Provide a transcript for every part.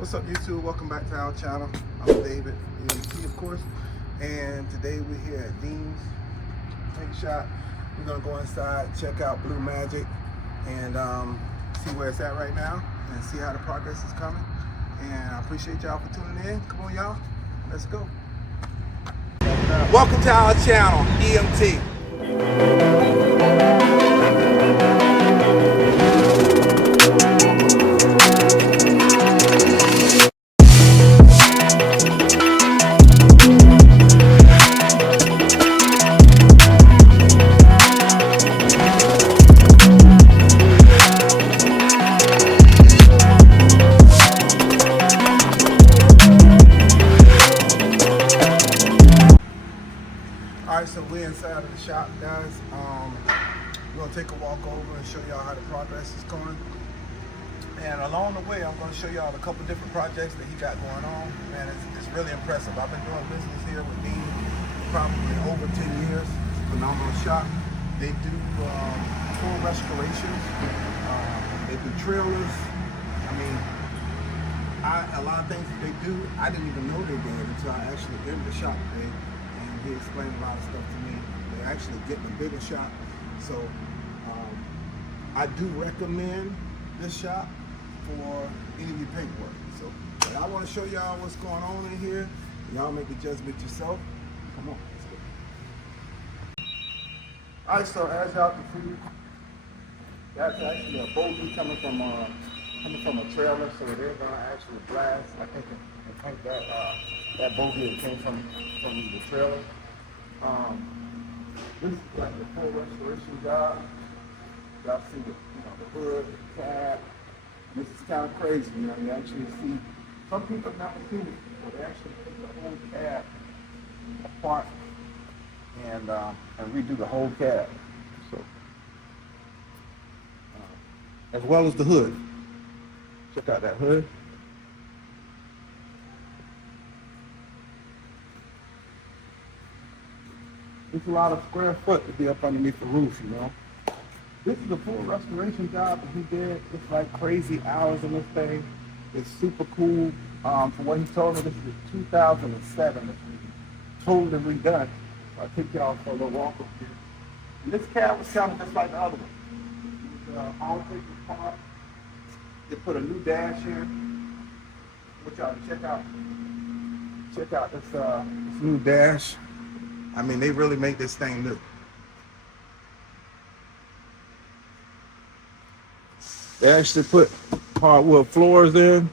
What's up, YouTube? Welcome back to our channel. I'm David, EMT, of course, and today we're here at Dean's Paint Shop. We're gonna go inside, check out Blue Magic, and see where it's at right now, and see how the progress is coming. And I appreciate y'all for tuning in. Come on, y'all, let's go. Welcome to our channel, EMT. Alright, so we're inside of the shop, guys. We're going to take a walk over and show y'all how the progress is going. And along the way, I'm going to show y'all a couple different projects that he got going on. Man, it's really impressive. I've been doing business here with Dean probably over 10 years. It's a phenomenal shop. They do full restorations. They do trailers. I mean, a lot of things that they do, I didn't even know they did until I actually entered the shop today. He explained a lot of stuff to me. They're actually getting a bigger shop. So I do recommend this shop for any of your paint work. So but I want to show y'all what's going on in here. Y'all make the judgment yourself. Come on, let's go. All right, so as y'all can see, that's actually a bogey coming from a trailer. So they're gonna actually blast, I think, and paint that bogey that came from the trailer. This is like the full restoration job. Y'all see the hood, the cab. This is kind of crazy, you actually see, some people have never seen it, but they actually take the whole cab apart and redo the whole cab. So, as well as the hood. Check out that hood. It's a lot of square foot to be up underneath the roof, This is a full restoration job that he did. It's like crazy hours in this thing. It's super cool. From what he told me, this is 2007. It's totally redone. So I'll take y'all for a little walk up here. And this cab was kind of just like the other one. It was all taken apart. They put a new dash in. I want y'all to check out this new dash. I mean, they really make this thing new. They actually put hardwood floors in.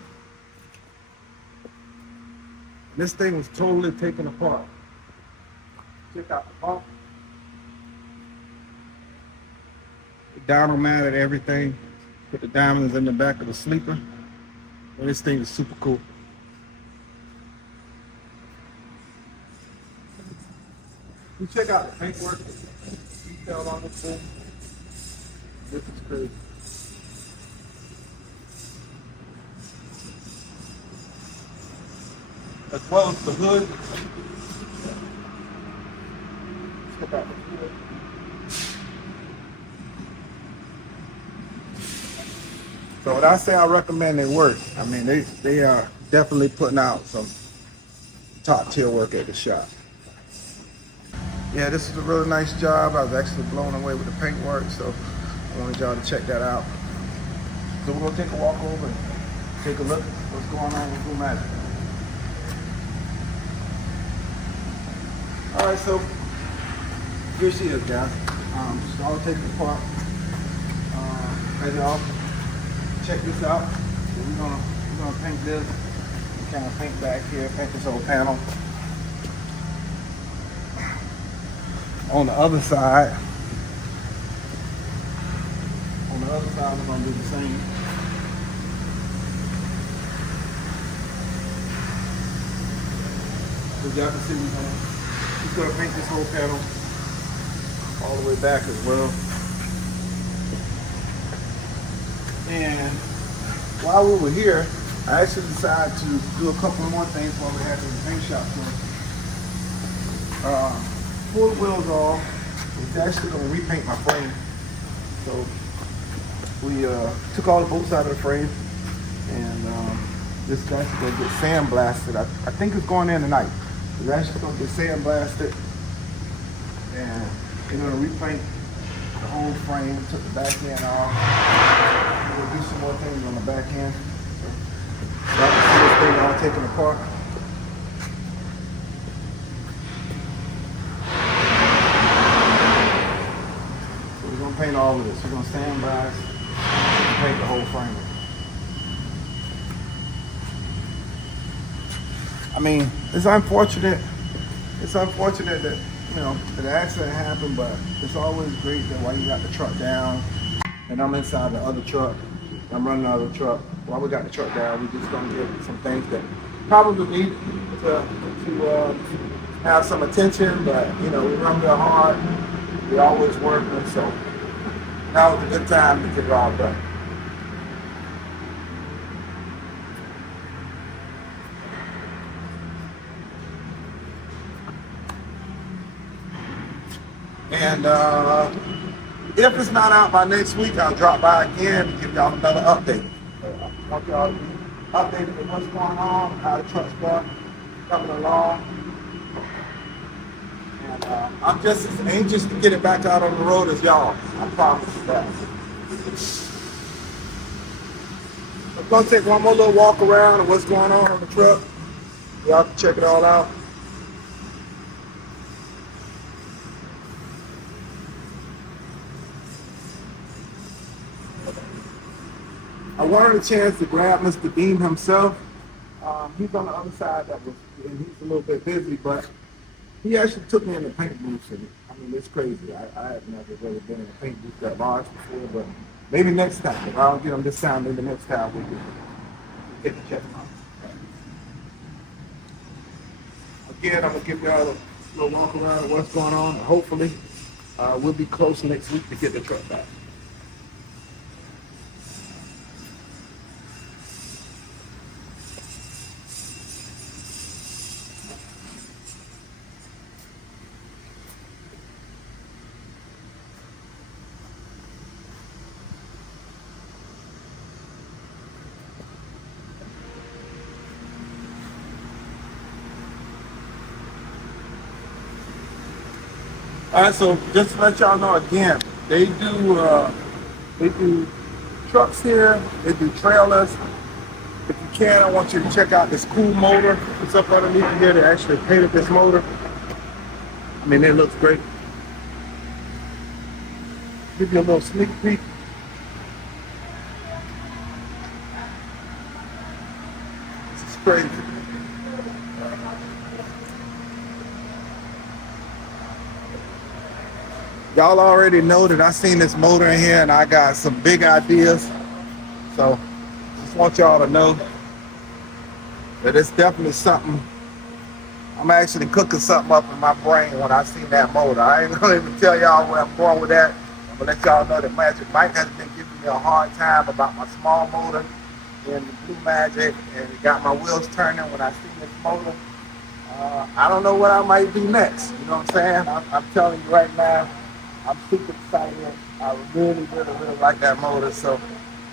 This thing was totally taken apart. Check out the pump. The diamond matted everything. Put the diamonds in the back of the sleeper. And this thing is super cool. You check out the paintwork, detail on this thing. This is crazy. As well as the hood. Check out the hood. So when I say I recommend their work, I mean they are definitely putting out some top tier work at the shop. Yeah, this is a really nice job. I was actually blown away with the paintwork, so I wanted y'all to check that out. So we're gonna take a walk over and take a look at what's going on with Blue Magic. All right, so here she is, guys. Just all taken apart. As y'all check this out. So we're gonna paint this. Kind of paint back here, paint this whole panel. On the other side, we're gonna do the same. As y'all can see, we're gonna paint this whole panel all the way back as well. And while we were here, I actually decided to do a couple more things while we had in the paint shop. Pull the wheels off. It's actually going to repaint my frame. So we took all the bolts out of the frame and This guy's gonna get sandblasted. I think it's going in tonight. It's actually gonna get sandblasted, and they're gonna repaint the whole frame. Took the back end off. We'll do some more things on the back end. So I can see this thing all taken apart. So we're gonna paint all of this. We're gonna sandblast and paint the whole frame. I mean, it's unfortunate. It's unfortunate that, you know, that the accident happened, but it's always great that while you got the truck down and I'm inside the other truck, I'm running out of the truck. While we got the truck down, we just gonna get some things that probably need to have some attention, but you know, we run real hard. We always working, so now is a good time to get it all done. And if it's not out by next week, I'll drop by again and give y'all another update. I want y'all to be updated with what's going on, how the truck's going, coming along. And I'm just as anxious to get it back out on the road as y'all. I promise you that. I'm gonna take one more little walk around of what's going on the truck. Y'all can check it all out. I wanted a chance to grab Mr. Dean himself. He's on the other side and he's a little bit busy, but he actually took me in the paint booth. And I mean, it's crazy. I have never really been in a paint booth that large before, but maybe next time. If I don't get him this time, maybe next time we can get to check him out. Again, I'm gonna give y'all a little walk around of what's going on. Hopefully, we'll be close next week to get the truck back. All right, so just to let y'all know again, they do trucks here, they do trailers. If you can, I want you to check out this cool motor. It's up underneath here. They actually painted this motor. I mean, it looks great. Give you a little sneak peek. This is crazy. Y'all already know that I seen this motor in here and I got some big ideas. So just want y'all to know that it's definitely something. I'm actually cooking something up in my brain when I seen that motor. I ain't gonna even tell y'all where I'm going with that. I'm gonna let y'all know that Magic Mike has been giving me a hard time about my small motor in the Blue Magic, and it got my wheels turning when I seen this motor. I don't know what I might do next. You know what I'm saying? I'm telling you right now, I'm super excited. I really like that motor. So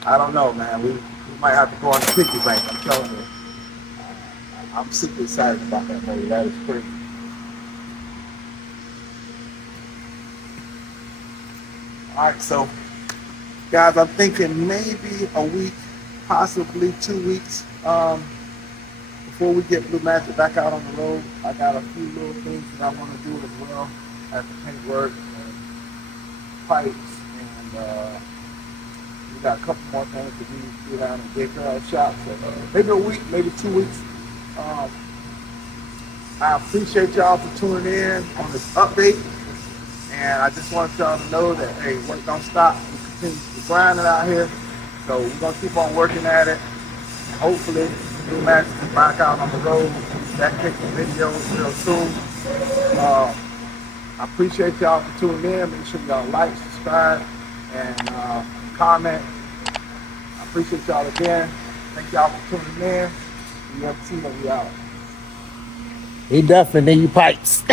I don't know, man. We might have to go on the piggy bank. I'm telling you. I'm super excited about that motor. That is crazy. All right, so guys, I'm thinking maybe a week, possibly 2 weeks before we get Blue Magic back out on the road. I got a few little things that I want to do as well as the paint work and pipes, and we got a couple more things to do down in Big Girl Shop. So maybe a week, maybe 2 weeks. I appreciate y'all for tuning in on this update, and I just want y'all to know that hey, work don't stop. We continue to grind it out here, so we're gonna keep on working at it. And hopefully, Blue Magic is back out on the road. That taking videos real soon. I appreciate y'all for tuning in. Make sure y'all like, subscribe, and comment. I appreciate y'all again. Thank y'all for tuning in. EMT, we out. He definitely need pipes.